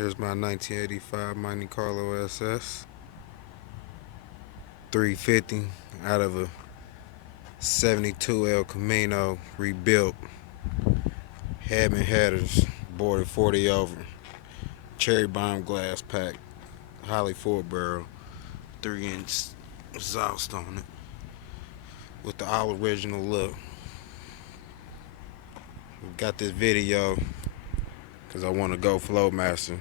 Here's my 1985 Monte Carlo SS 350 out of a 72 El Camino rebuilt. Cabin headers, boarded 40 over. Cherry bomb glass pack, Holly 4-barrel, 3-inch exhaust on it with the all original look. Got this video because I want to go Flowmaster.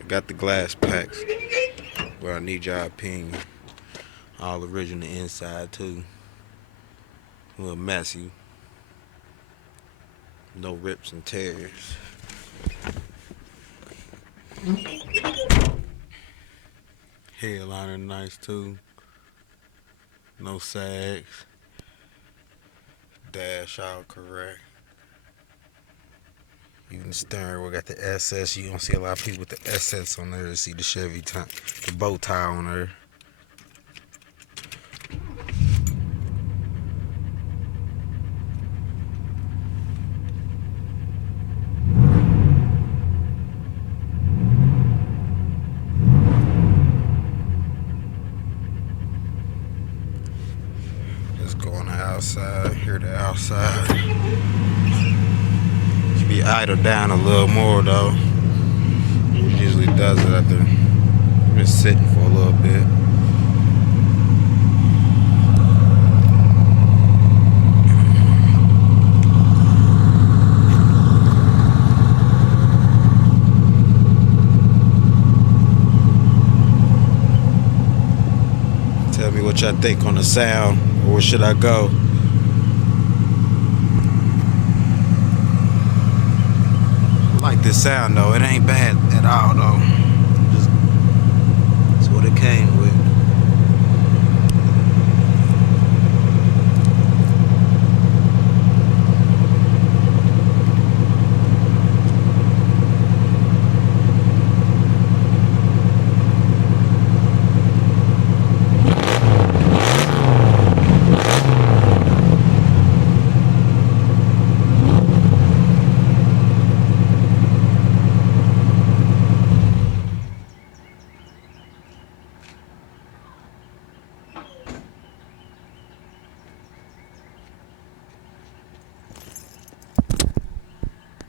I got the glass packs, but I need your opinion. All original inside too. A little messy. No rips and tears. Headliner nice too. No sags. Dash all correct. Even the steering wheel got the SS. You don't see a lot of people with the SS on there. You see the Chevy the bow tie on there. Let's go on the outside. Here the outside. Should be idled down a little more though. Usually does it after been sitting for a little bit. Tell me what y'all think on the sound, or where should I go? I like this sound though, it ain't bad at all though. That's what it came with.